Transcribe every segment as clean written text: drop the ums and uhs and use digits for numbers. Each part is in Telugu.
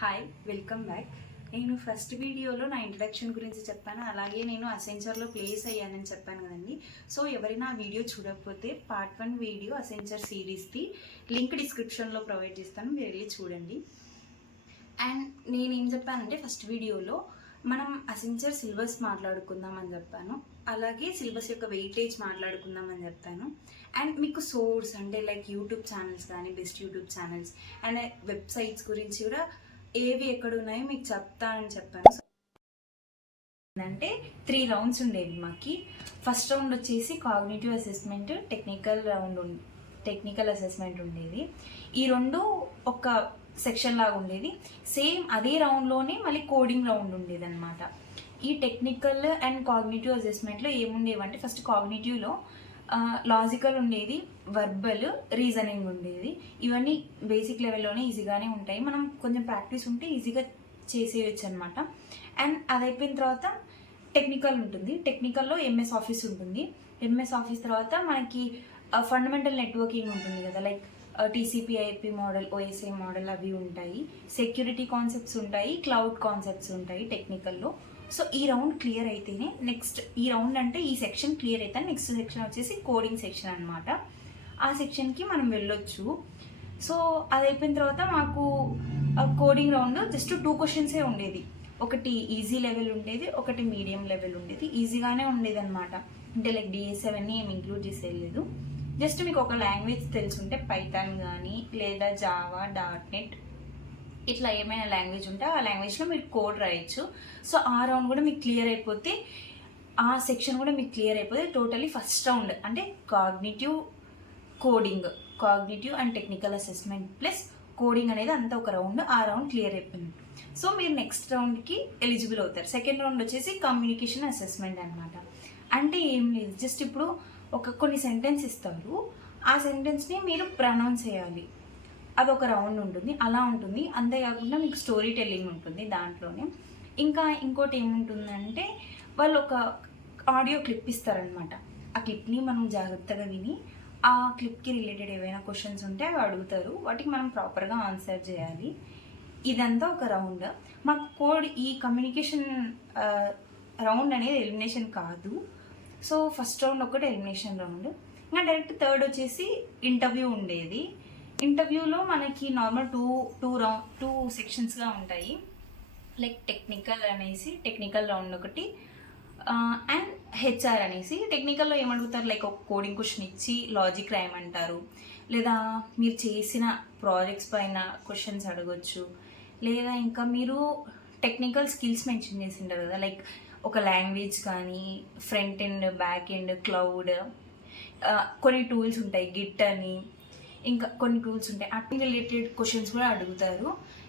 Hi, welcome back. నేను ఫస్ట్ వీడియోలో నా ఇంట్రడక్షన్ గురించి చెప్పాను, అలాగే నేను అసెంచర్లో ప్లేస్ అయ్యానని చెప్పాను కదండి. సో ఎవరైనా ఆ వీడియో చూడకపోతే పార్ట్ 1 వీడియో అసెంచర్ సిరీస్ది లింక్ డిస్క్రిప్షన్లో ప్రొవైడ్ చేస్తాను, మీరు వెళ్ళి చూడండి. అండ్ నేనేం చెప్పానంటే ఫస్ట్ వీడియోలో మనం అసెంచర్ సిలబస్ మాట్లాడుకుందాం అని చెప్పాను, అలాగే సిలబస్ యొక్క వెయిటేజ్ మాట్లాడుకుందాం అని చెప్పాను. అండ్ మీకు సోర్స్ అంటే లైక్ యూట్యూబ్ ఛానల్స్ కానీ, best YouTube channels and websites గురించి కూడా ఏవి ఎక్కడ ఉన్నాయో మీకు చెప్తానని చెప్పాను. అంటే 3 రౌండ్స్ ఉండేవి మాకి. ఫస్ట్ రౌండ్ వచ్చేసి కాగ్నిటివ్ అసెస్మెంట్, టెక్నికల్ అసెస్మెంట్ ఉండేది. ఈ రెండు ఒక సెక్షన్ లాగా ఉండేది. సేమ్ అదే రౌండ్లోనే మళ్ళీ కోడింగ్ రౌండ్ ఉండేది అనమాట. ఈ టెక్నికల్ అండ్ కాగ్నిటివ్ అసెస్మెంట్లో ఏముండేవంటే ఫస్ట్ కాగ్నిటివ్లో లాజికల్ ఉండేది, వర్బల్, రీజనింగ్ ఉండేది. ఇవన్నీ బేసిక్ లెవెల్లోనే ఈజీగానే ఉంటాయి, మనం కొంచెం ప్రాక్టీస్ ఉంటే ఈజీగా చేసేయచ్చు అనమాట. అండ్ అది అయిపోయిన తర్వాత టెక్నికల్ ఉంటుంది. టెక్నికల్లో ఎంఎస్ ఆఫీస్ ఉంటుంది. ఎంఎస్ ఆఫీస్ తర్వాత మనకి ఫండమెంటల్ నెట్వర్కింగ్ ఉంటుంది కదా, like TCP, IP model, OSI model అవి ఉంటాయి. సెక్యూరిటీ కాన్సెప్ట్స్ ఉంటాయి, క్లౌడ్ కాన్సెప్ట్స్ ఉంటాయి టెక్నికల్లో. సో ఈ రౌండ్ క్లియర్ అయితేనే నెక్స్ట్, ఈ రౌండ్ అంటే ఈ సెక్షన్ క్లియర్ అయితే నెక్స్ట్ సెక్షన్ వచ్చేసి కోడింగ్ సెక్షన్ అనమాట. ఆ సెక్షన్కి మనం వెళ్ళొచ్చు. సో అది అయిపోయిన తర్వాత మాకు కోడింగ్ రౌండ్ జస్ట్ 2 క్వశ్చన్సే ఉండేది. ఒకటి ఈజీ లెవెల్ ఉండేది, ఒకటి మీడియం లెవెల్ ఉండేది. ఈజీగానే ఉండేది అనమాట, అంటే లైక్ డిఎస్7ని ఏమి ఇంక్లూడ్ చేసేయలేదు. జస్ట్ మీకు ఒక లాంగ్వేజ్ తెలుసుంటే పైథాన్ కానీ లేదా జావా, .NET ఇట్లా ఏమైనా లాంగ్వేజ్ ఉంటే ఆ లాంగ్వేజ్లో మీరు కోడ్ రాయొచ్చు. సో ఆ రౌండ్ కూడా మీకు క్లియర్ అయిపోతే, ఆ సెక్షన్ కూడా మీకు క్లియర్ అయిపోతే టోటలీ ఫస్ట్ రౌండ్ అంటే cognitive and technical assessment plus coding అనేది అంతా ఒక రౌండ్. ఆ రౌండ్ క్లియర్ అయిపోయింది. సో మీరు నెక్స్ట్ రౌండ్కి ఎలిజిబుల్ అవుతారు. సెకండ్ రౌండ్ వచ్చేసి కమ్యూనికేషన్ అసెస్మెంట్ అనమాట. అంటే ఏం లేదు, జస్ట్ ఇప్పుడు కొన్ని సెంటెన్స్ ఇస్తారు, ఆ సెంటెన్స్ని మీరు ప్రొనౌన్స్ చేయాలి. అదొక రౌండ్ ఉంటుంది, అలా ఉంటుంది. అంతేకాకుండా మీకు స్టోరీ టెల్లింగ్ ఉంటుంది దాంట్లోనే. ఇంకా ఇంకోటి ఏముంటుందంటే వాళ్ళు ఒక ఆడియో క్లిప్ ఇస్తారనమాట. ఆ క్లిప్ని మనం జాగ్రత్తగా విని ఆ క్లిప్కి రిలేటెడ్ ఏవైనా క్వశ్చన్స్ ఉంటే అవి అడుగుతారు, వాటికి మనం ప్రాపర్గా ఆన్సర్ చేయాలి. ఇదంతా ఒక రౌండ్. మాకు ఈ కమ్యూనికేషన్ రౌండ్ అనేది ఎలిమినేషన్ కాదు. సో ఫస్ట్ రౌండ్ ఒకటి ఎలిమినేషన్ రౌండ్. ఇంకా డైరెక్ట్ థర్డ్ వచ్చేసి ఇంటర్వ్యూ ఉండేది. ఇంటర్వ్యూలో మనకి నార్మల్ టూ సెక్షన్స్గా ఉంటాయి. లైక్ టెక్నికల్ రౌండ్ ఒకటి అండ్ హెచ్ఆర్ అనేసి. టెక్నికల్లో ఏమడుగుతారు, లైక్ ఒక కోడింగ్ క్వశ్చన్ ఇచ్చి లాజిక్ రాయమంటారు, లేదా మీరు చేసిన ప్రాజెక్ట్స్ పైన క్వశ్చన్స్ అడగొచ్చు, లేదా ఇంకా మీరు టెక్నికల్ స్కిల్స్ మెన్షన్ చేసింటారు కదా, లైక్ ఒక లాంగ్వేజ్ కానీ, front end, back end, cloud, కొన్ని టూల్స్ ఉంటాయి, గిట్ అని, ఇంకా కొన్ని టూల్స్ ఉంటాయి. అట్టి రిలేటెడ్ క్వశ్చన్స్ కూడా అడుగుతారు.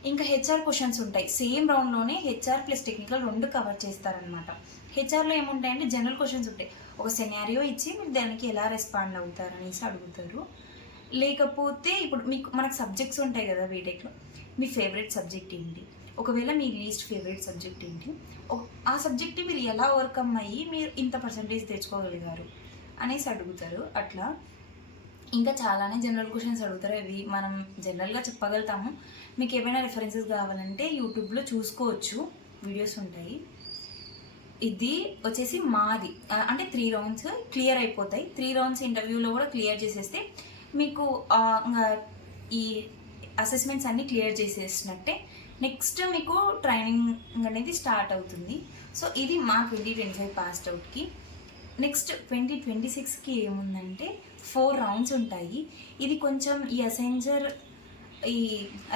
ఇంకా హెచ్ఆర్ క్వశ్చన్స్ ఉంటాయి. సేమ్ రౌండ్లోనే హెచ్ఆర్ ప్లస్ టెక్నికల్ 2 కవర్ చేస్తారనమాట. హెచ్ఆర్లో ఏముంటాయంటే జనరల్ క్వశ్చన్స్ ఉంటాయి. ఒక సెనారియో ఇచ్చి మీరు దానికి ఎలా రెస్పాండ్ అవుతారు అనేసి అడుగుతారు. లేకపోతే ఇప్పుడు మనకు సబ్జెక్ట్స్ ఉంటాయి కదా బీటెక్లో, మీ ఫేవరెట్ సబ్జెక్ట్ ఏంటి, ఒకవేళ మీ లీస్ట్ ఫేవరెట్ సబ్జెక్ట్ ఏంటి, ఆ సబ్జెక్ట్ని మీరు ఎలా ఓవర్కమ్ అయ్యి మీరు ఇంత పర్సంటేజ్ తెచ్చుకోగలిగారు అనేసి అడుగుతారు. అట్లా ఇంకా చాలానే జనరల్ క్వశ్చన్స్ అడుగుతారు. అవి మనం జనరల్గా చెప్పగలుగుతాము. మీకు ఏమైనా రిఫరెన్సెస్ కావాలంటే యూట్యూబ్లో చూసుకోవచ్చు, వీడియోస్ ఉంటాయి. ఇది వచ్చేసి మాది అంటే 3 రౌండ్స్ క్లియర్ అయిపోతాయి. 3 రౌండ్స్ ఇంటర్వ్యూలో కూడా క్లియర్ చేసేస్తే మీకు ఈ అసెస్మెంట్స్ అన్నీ క్లియర్ చేసేసినట్టే. నెక్స్ట్ మీకు ట్రైనింగ్ అనేది స్టార్ట్ అవుతుంది. సో ఇది మా 2025 పాస్డ్ అవుట్కి. నెక్స్ట్ 2026కి ఏముందంటే 4 రౌండ్స్ ఉంటాయి. ఇది కొంచెం ఈ అసెంచర్ ఈ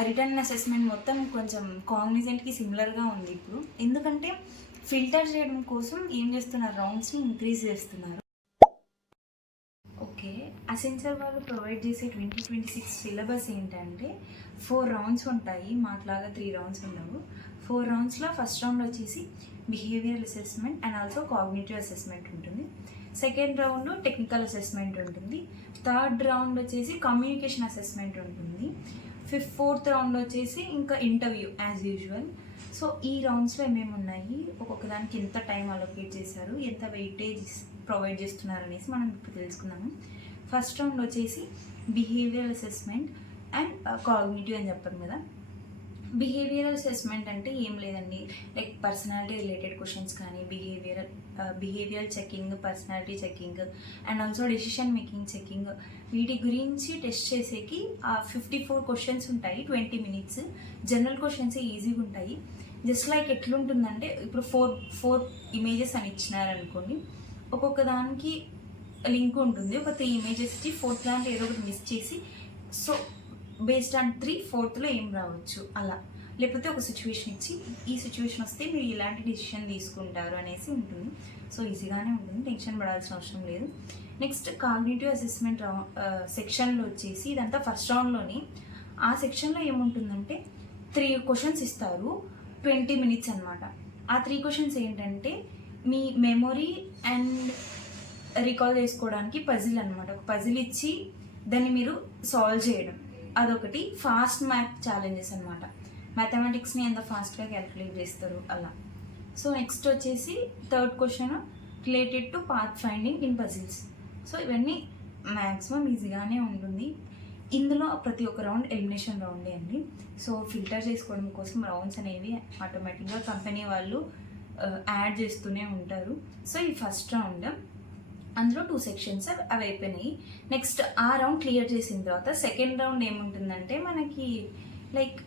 రిటర్న్ అసెస్మెంట్ మొత్తం కొంచెం కాగ్నిజెంట్కి సిమిలర్గా ఉంది ఇప్పుడు. ఎందుకంటే ఫిల్టర్ చేయడం కోసం ఏం చేస్తున్నారు, రౌండ్స్ని ఇంక్రీజ్ చేస్తున్నారు. ఓకే, అసెంచర్ వాళ్ళు ప్రొవైడ్ చేసే 2026 సిలబస్ ఏంటంటే 4 రౌండ్స్ ఉంటాయి. మాకులాగా 3 రౌండ్స్ ఉండవు. 4 రౌండ్స్లో ఫస్ట్ రౌండ్ వచ్చేసి behavioural assessment and also cognitive assessment ఉంటుంది. సెకండ్ రౌండ్ టెక్నికల్ అసెస్మెంట్ ఉంటుంది. థర్డ్ రౌండ్ వచ్చేసి కమ్యూనికేషన్ అసెస్మెంట్ ఉంటుంది. ఫోర్త్ రౌండ్ వచ్చేసి ఇంకా ఇంటర్వ్యూ యాజ్ యూజువల్. సో ఈ రౌండ్స్లో ఏమేమి ఉన్నాయి, ఒక్కొక్క దానికి ఎంత టైం అలొకేట్ చేశారు, ఎంత వెయిటేజ్ ప్రొవైడ్ చేస్తున్నారు అనేసి మనం ఇప్పుడు తెలుసుకున్నాము. ఫస్ట్ రౌండ్ వచ్చేసి బిహేవియరల్ అసెస్మెంట్ అండ్ కాగ్నిటివ్ అని చెప్పాను కదా. బిహేవియరల్ అసెస్మెంట్ అంటే ఏం లేదండి, లైక్ పర్సనాలిటీ రిలేటెడ్ క్వశ్చన్స్ కానీ behavioural checking, personality checking and also decision making checking, వీటి గురించి టెస్ట్ చేసేకి 54 క్వశ్చన్స్ ఉంటాయి, 20 minutes. జనరల్ క్వశ్చన్స్ ఈజీగా ఉంటాయి. జస్ట్ లైక్ ఎట్లుంటుందంటే ఇప్పుడు ఫోర్ ఇమేజెస్ అని ఇచ్చినారనుకోండి, ఒక్కొక్క దానికి లింక్ ఉంటుంది. ఒక 3 images ఇచ్చి 4th దాంట్లో ఏదో ఒకటి మిస్ చేసి, సో బేస్డ్ ఆన్ 3 4thలో ఏం రావచ్చు అలా, లేకపోతే ఒక సిచ్యువేషన్ ఇచ్చి ఈ సిచ్యువేషన్ వస్తే మీరు ఇలాంటి డిసిషన్ తీసుకుంటారు అనేసి ఉంటుంది. సో ఈజీగానే ఉంటుంది, టెన్షన్ పడాల్సిన అవసరం లేదు. నెక్స్ట్ కాగ్నిటివ్ అసెస్మెంట్ సెక్షన్లో వచ్చేసి ఇదంతా ఫస్ట్ రౌండ్లోని. ఆ సెక్షన్లో ఏముంటుందంటే 3 questions ఇస్తారు, 20 minutes అనమాట. ఆ 3 questions ఏంటంటే మీ మెమొరీ అండ్ రికాల్ చేసుకోవడానికి పజిల్ అనమాట. ఒక పజిల్ ఇచ్చి దాన్ని మీరు సాల్వ్ చేయడం, అదొకటి. ఫాస్ట్ మ్యాథ్ ఛాలెంజెస్ అనమాట, మ్యాథమెటిక్స్ని ఎంత ఫాస్ట్గా క్యాలిక్యులేట్ చేస్తారు అలా. సో నెక్స్ట్ వచ్చేసి 3rd question related to path finding in puzzles. So ఇవన్నీ మ్యాక్సిమం ఈజీగానే ఉంటుంది. ఇందులో ప్రతి ఒక్క రౌండ్ ఎలిమినేషన్ రౌండే అండి. సో ఫిల్టర్ చేసుకోవడం కోసం రౌండ్స్ అనేవి ఆటోమేటిక్గా కంపెనీ వాళ్ళు యాడ్ చేస్తూనే ఉంటారు. సో ఈ ఫస్ట్ రౌండ్ అందులో 2 sections అవి అయిపోయినాయి. నెక్స్ట్ ఆ రౌండ్ క్లియర్ చేసిన తర్వాత సెకండ్ రౌండ్ ఏముంటుందంటే మనకి లైక్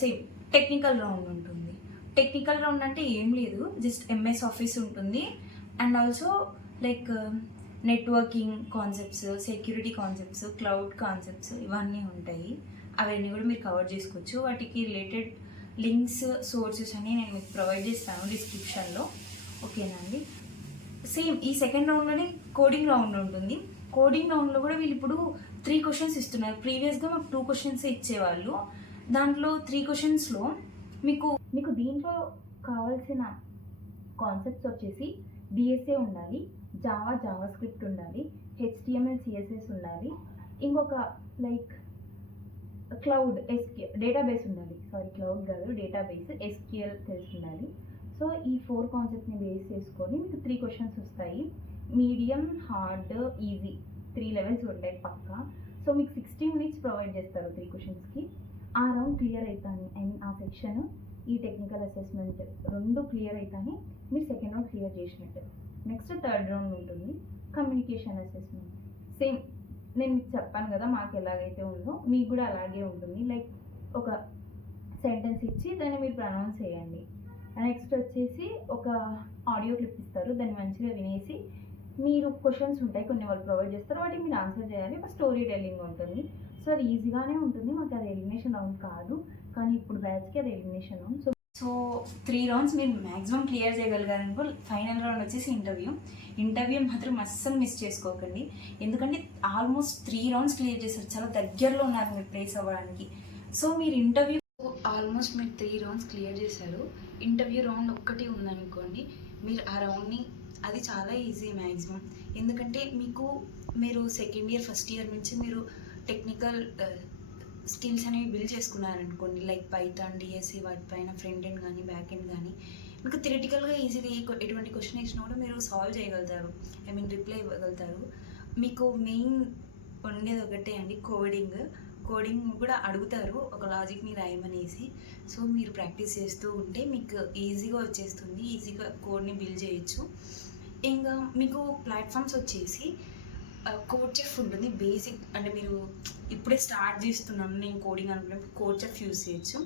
సేమ్ టెక్నికల్ రౌండ్ ఉంటుంది. టెక్నికల్ రౌండ్ అంటే ఏం లేదు, జస్ట్ ఎంఎస్ ఆఫీస్ ఉంటుంది and also like networking concepts, security concepts, cloud concepts ఇవన్నీ ఉంటాయి. అవన్నీ కూడా మీరు కవర్ చేసుకోవచ్చు. వాటికి రిలేటెడ్ లింక్స్, సోర్సెస్ అన్నీ నేను మీకు ప్రొవైడ్ చేస్తాను డిస్క్రిప్షన్లో, ఓకేనా అండి. సేమ్ ఈ సెకండ్ రౌండ్లోనే కోడింగ్ రౌండ్ ఉంటుంది. కోడింగ్ రౌండ్లో కూడా వీళ్ళు ఇప్పుడు 3 questions ఇస్తున్నారు. ప్రీవియస్గా మాకు 2 questions ఇచ్చేవాళ్ళు. దాంట్లో 3 questionsలో మీకు దీంట్లో కావాల్సిన కాన్సెప్ట్స్ వచ్చేసి డిఎస్ఏ ఉండాలి, జావా స్క్రిప్ట్ ఉండాలి, HTML CSS ఉండాలి, ఇంకొక లైక్ క్లౌడ్ డేటాబేస్ ఉండాలి. క్లౌడ్ కాదు, డేటాబేస్ SQL తెలిసి ఉండాలి. సో ఈ 4 కాన్సెప్ట్ని బేస్ చేసుకొని మీకు 3 questions వస్తాయి. మీడియం, హార్డ్, ఈజీ 3 levels ఉంటాయి పక్కా. సో మీకు 60 minutes ప్రొవైడ్ చేస్తారు 3 questionsకి. ఆ రౌండ్ క్లియర్ అవుతాను అండ్ ఆ సెక్షన్ ఈ టెక్నికల్ అసెస్మెంట్ 2 క్లియర్ అవుతానే మీరు సెకండ్ రౌండ్ క్లియర్ చేసినట్టు. నెక్స్ట్ 3rd రౌండ్ ఉంటుంది కమ్యూనికేషన్ అసెస్మెంట్. సేమ్ నేను మీకు చెప్పాను కదా మాకు ఎలాగైతే ఉందో మీకు కూడా అలాగే ఉంటుంది. లైక్ ఒక సెంటెన్స్ ఇచ్చి దాన్ని మీరు ప్రొనౌన్స్ చేయండి. నెక్స్ట్ వచ్చేసి ఒక ఆడియో క్లిప్ ఇస్తారు, దాన్ని మంచిగా వినేసి మీరు క్వశ్చన్స్ ఉంటాయి కొన్ని వాళ్ళు ప్రొవైడ్ చేస్తారు, వాటికి మీరు ఆన్సర్ చేయాలి. ఒక స్టోరీ టెల్లింగ్ ఉంటుంది. సో అది ఈజీగానే ఉంటుంది. మాకు అది ఎలిమినేషన్ రౌండ్ కాదు, కానీ ఇప్పుడు బ్యాచ్కి అది ఎలిమినేషన్ రౌండ్. సో 3 rounds మీరు మ్యాక్సిమం క్లియర్ చేయగలిగారనుకో ఫైనల్ రౌండ్ వచ్చేసి ఇంటర్వ్యూ మాత్రం అస్సలు మిస్ చేసుకోకండి. ఎందుకంటే ఆల్మోస్ట్ 3 rounds క్లియర్ చేశారు, చాలా దగ్గరలో ఉన్నారు మీరు ప్లేస్ అవ్వడానికి. సో మీరు ఇంటర్వ్యూ ఆల్మోస్ట్ మీరు 3 rounds క్లియర్ చేశారు, ఇంటర్వ్యూ రౌండ్ ఒక్కటి ఉందనుకోండి, మీరు ఆ రౌండ్ని అది చాలా ఈజీ మ్యాక్సిమం. ఎందుకంటే మీరు సెకండ్ ఇయర్ ఫస్ట్ ఇయర్ నుంచి మీరు టెక్నికల్ స్కిల్స్ అనేవి బిల్డ్ చేసుకున్నారనుకోండి, లైక్ పైథాన్, డిఎస్సి వాటిపైన ఫ్రంట్ ఎండ్ కానీ బ్యాక్ ఎండ్ కానీ మీకు థియరిటికల్గా ఈజీగా ఎటువంటి క్వశ్చన్ ఇచ్చినా కూడా మీరు సాల్వ్ చేయగలుగుతారు, రిప్లై ఇవ్వగలుగుతారు. మీకు మెయిన్ ఉండేది ఒకటే అండి, కోడింగ్ కూడా అడుగుతారు, ఒక లాజిక్ని రాయమనేసి. సో మీరు ప్రాక్టీస్ చేస్తూ ఉంటే మీకు ఈజీగా వచ్చేస్తుంది, ఈజీగా కోడ్ని బిల్డ్ చేయొచ్చు. ఇంకా మీకు ప్లాట్ఫామ్స్ వచ్చేసి కోడ్ చెఫ్ ఉంటుంది బేసిక్, అంటే మీరు ఇప్పుడే స్టార్ట్ చేస్తున్నాను నేను కోడింగ్ అనుకున్నప్పుడు కోడ్ చెఫ్ యూస్ చేయొచ్చు.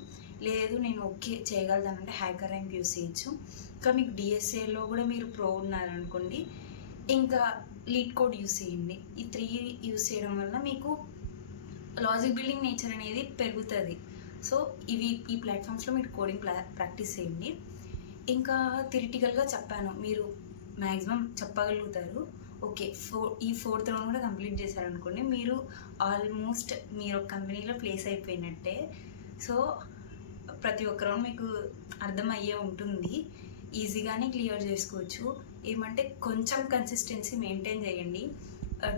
లేదు నేను ఓకే చేయగలుగుతానంటే హ్యాకర్ ర్యాంక్ యూస్ చేయొచ్చు. ఇంకా మీకు డిఎస్ఏలో కూడా మీరు ప్రో ఉన్నారనుకోండి, ఇంకా లీడ్ కోడ్ యూస్ చేయండి. ఈ 3 యూస్ చేయడం వల్ల మీకు లాజిక్ బిల్డింగ్ నేచర్ అనేది పెరుగుతుంది. సో ఈ ప్లాట్ఫామ్స్లో మీరు కోడింగ్ ప్రాక్టీస్ చేయండి. ఇంకా థియరిటికల్గా చెప్పాను, మీరు మ్యాక్సిమం చెప్పగలుగుతారు. ఓకే, ఈ 4th రౌండ్ కూడా కంప్లీట్ చేశారనుకోండి, మీరు ఆల్మోస్ట్ మీరు కంపెనీలో ప్లేస్ అయిపోయినట్టే. సో ప్రతి ఒక్క రౌండ్ మీకు అర్థమయ్యే ఉంటుంది, ఈజీగానే క్లియర్ చేసుకోవచ్చు. ఏమంటే కొంచెం కన్సిస్టెన్సీ మెయింటైన్ చేయండి,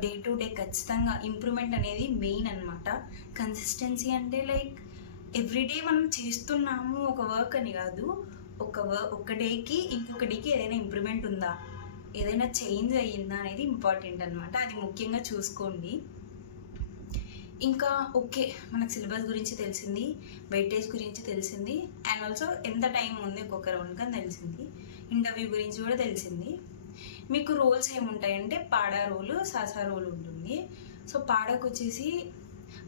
డే టు డే ఖచ్చితంగా ఇంప్రూవ్మెంట్ అనేది మెయిన్ అనమాట. కన్సిస్టెన్సీ అంటే లైక్ ఎవ్రీడే మనం చేస్తున్నాము ఒక వర్క్ అని కాదు, ఒక డేకి ఇంకొక డేకి ఏదైనా ఇంప్రూవ్మెంట్ ఉందా, ఏదైనా చేంజ్ అయ్యిందా అనేది ఇంపార్టెంట్ అనమాట. అది ముఖ్యంగా చూసుకోండి. ఇంకా ఓకే, మనకు సిలబస్ గురించి తెలిసింది, వెయిటేజ్ గురించి తెలిసింది, అండ్ ఆల్సో ఎంత టైం ఉంది ఒక్కొక్క రౌండ్ కానీ తెలిసింది, ఇంటర్వ్యూ గురించి కూడా తెలిసింది. మీకు రోల్స్ ఏముంటాయంటే పాడా రోలు, సాసా రోల్ ఉంటుంది. సో పాడాకు వచ్చేసి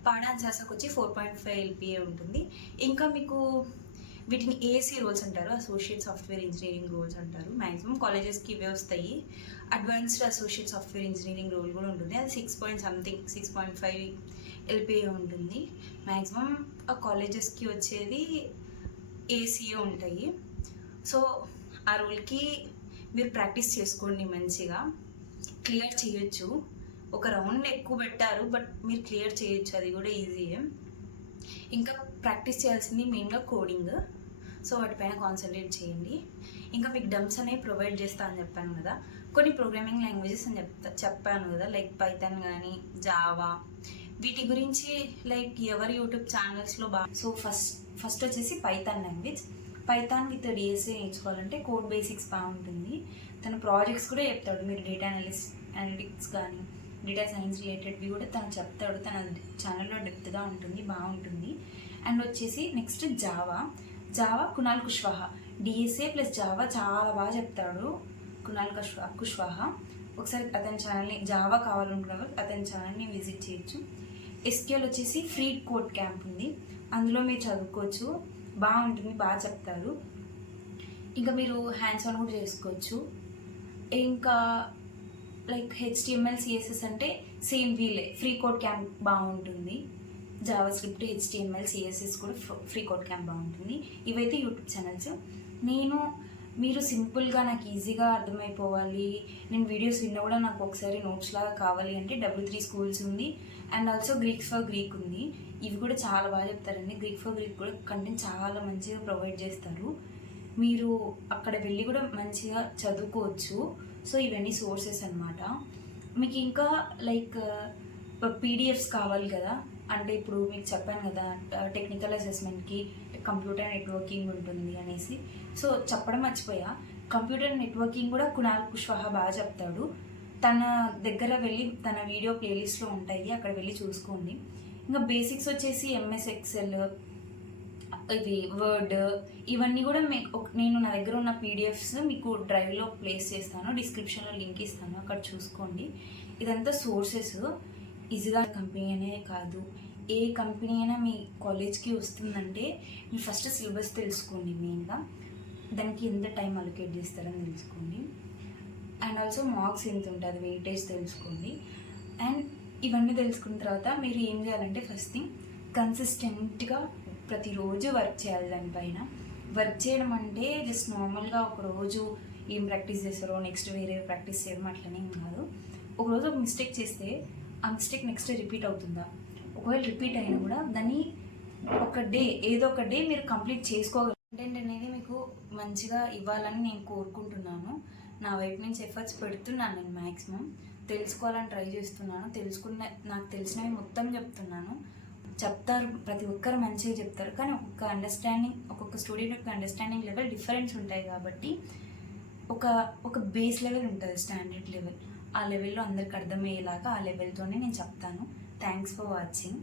పాడా అండ్ సాసాకు వచ్చి 4.5 LPA ఉంటుంది. ఇంకా మీకు వీటిని ఏసీ రోల్స్ అంటారు, అసోసియేట్ సాఫ్ట్వేర్ ఇంజనీరింగ్ రోల్స్ అంటారు. మ్యాక్సిమం కాలేజెస్కి ఇవే వస్తాయి. Advanced associate software engineering role కూడా ఉంటుంది, అది 6.5 LPA ఉంటుంది. మ్యాక్సిమం ఆ కాలేజెస్కి వచ్చేది ఏసీఏ ఉంటాయి. సో ఆ రోల్కి మీరు ప్రాక్టీస్ చేసుకోండి, మంచిగా క్లియర్ చేయొచ్చు. ఒక రౌండ్ ఎక్కువ పెట్టారు బట్ మీరు క్లియర్ చేయొచ్చు, అది కూడా ఈజీయే. ఇంకా ప్రాక్టీస్ చేయాల్సింది మెయిన్గా కోడింగ్, సో వాటిపైన కాన్సన్ట్రేట్ చేయండి. ఇంకా మీకు డమ్స్ అనేవి ప్రొవైడ్ చేస్తా అని చెప్పాను కదా, కొన్ని ప్రోగ్రామింగ్ లాంగ్వేజెస్ అని చెప్పాను కదా, లైక్ పైథాన్ కానీ జావా, వీటి గురించి లైక్ ఎవరి యూట్యూబ్ ఛానల్స్లో సో ఫస్ట్ వచ్చేసి Python language. Python with DSA నేర్చుకోవాలంటే కోడ్ బేసిక్స్ బాగుంటుంది. తన ప్రాజెక్ట్స్ కూడా చెప్తాడు, మీరు డేటా అనలిటిక్స్ కానీ డేటా సైన్స్ రిలేటెడ్వి కూడా తను చెప్తాడు. తన ఛానల్లో డెప్త్గా ఉంటుంది, బాగుంటుంది. అండ్ వచ్చేసి next Java Kunal Kushwaha, DSA plus Java చాలా బాగా చెప్తాడు కునాల్ కుష్వాహా. ఒకసారి అతని ఛానల్ని, జావా కావాలనుకున్న అతని ఛానల్ని విజిట్ చేయొచ్చు. ఎస్క్యూఎల్ వచ్చేసి ఫ్రీ కోడ్ క్యాంప్ ఉంది, అందులో మీరు చదువుకోవచ్చు, బాగుంటుంది, బాగా చెప్తారు. ఇంకా మీరు హ్యాండ్స్ ఆన్ కూడా చేసుకోవచ్చు. ఇంకా లైక్ HTML CSS అంటే సేమ్ వీలే, ఫ్రీ కోడ్ క్యాంప్ బాగుంటుంది. జావా స్క్రిప్ట్, HTML CSS కూడా ఫ్రీ కోడ్ క్యాంప్ బాగుంటుంది. ఇవైతే యూట్యూబ్ ఛానల్స్. మీరు సింపుల్గా నాకు ఈజీగా అర్థమైపోవాలి, నేను వీడియోస్ విన్నా కూడా నాకు ఒకసారి నోట్స్ లాగా కావాలి అంటే W3 స్కూల్స్ ఉంది. And also Greeks for Greek ఉంది, ఇవి కూడా చాలా బాగా చెప్తారండి. గ్రీక్ ఫర్ గ్రీక్ కూడా కంటెంట్ చాలా మంచిగా ప్రొవైడ్ చేస్తారు, మీరు అక్కడ వెళ్ళి కూడా మంచిగా చదువుకోవచ్చు. సో ఇవన్నీ సోర్సెస్ అనమాట. మీకు ఇంకా లైక్ PDFs కావాలి కదా, అంటే ఇప్పుడు మీకు చెప్పాను కదా టెక్నికల్ అసెస్మెంట్కి కంప్యూటర్ నెట్వర్కింగ్ ఉంటుంది అనేసి. సో చెప్పడం మర్చిపోయా, కంప్యూటర్ నెట్వర్కింగ్ కూడా కునాల్ కుష్వాహా బాగా చెప్తాడు. తన దగ్గర వెళ్ళి తన వీడియో ప్లేలిస్ట్లో ఉంటాయి, అక్కడ వెళ్ళి చూసుకోండి. ఇంకా బేసిక్స్ వచ్చేసి MS Excel, ఇది వర్డ్, ఇవన్నీ కూడా నేను నా దగ్గర ఉన్న PDFs మీకు డ్రైవ్లో ప్లేస్ చేస్తాను, డిస్క్రిప్షన్లో లింక్ ఇస్తాను, అక్కడ చూసుకోండి. ఇదంతా సోర్సెస్. ఈజీగా కంపెనీ అనేది కాదు, ఏ కంపెనీ అయినా మీ కాలేజ్కి వస్తుందంటే మీరు ఫస్ట్ సిలబస్ తెలుసుకోండి, మెయిన్గా దానికి ఎంత టైం అలొకేట్ చేస్తారని తెలుసుకోండి. అండ్ ఆల్సో మార్క్స్ ఎంత ఉంటుంది, వెయిటేజ్ తెలుసుకోండి. అండ్ ఇవన్నీ తెలుసుకున్న తర్వాత మీరు ఏం చేయాలంటే ఫస్ట్ థింగ్ కన్సిస్టెంట్గా ప్రతిరోజు వర్క్ చేయాలి. దానిపైన వర్క్ చేయడం అంటే జస్ట్ నార్మల్గా ఒకరోజు ఏం ప్రాక్టీస్ చేస్తారో నెక్స్ట్ వేరే ప్రాక్టీస్ చేయడం అట్లనే కాదు. ఒకరోజు ఒక మిస్టేక్ చేస్తే ఆ మిస్టేక్ నెక్స్ట్ డే రిపీట్ అవుతుందా, ఒకవేళ రిపీట్ అయినా కూడా దాన్ని ఏదో ఒక డే మీరు కంప్లీట్ చేసుకోగలరు. కంటెంట్ అనేది మీకు మంచిగా ఇవ్వాలని నేను కోరుకుంటున్నాను. నా వైపు నుంచి ఎఫర్ట్స్ పెడుతున్నాను, నేను మ్యాక్సిమం తెలుసుకోవాలని ట్రై చేస్తున్నాను. నాకు తెలిసినవి మొత్తం చెప్తారు, ప్రతి ఒక్కరు మంచిగా చెప్తారు, కానీ ఒక్కొక్క స్టూడెంట్ యొక్క అండర్స్టాండింగ్ లెవెల్ డిఫరెన్స్ ఉంటాయి కాబట్టి ఒక బేస్ లెవెల్ ఉంటుంది, స్టాండర్డ్ లెవెల్. ఆ లెవెల్లో అందరికి అర్థమయ్యేలాగా ఆ లెవెల్తోనే నేను చెప్తాను. Thanks for watching.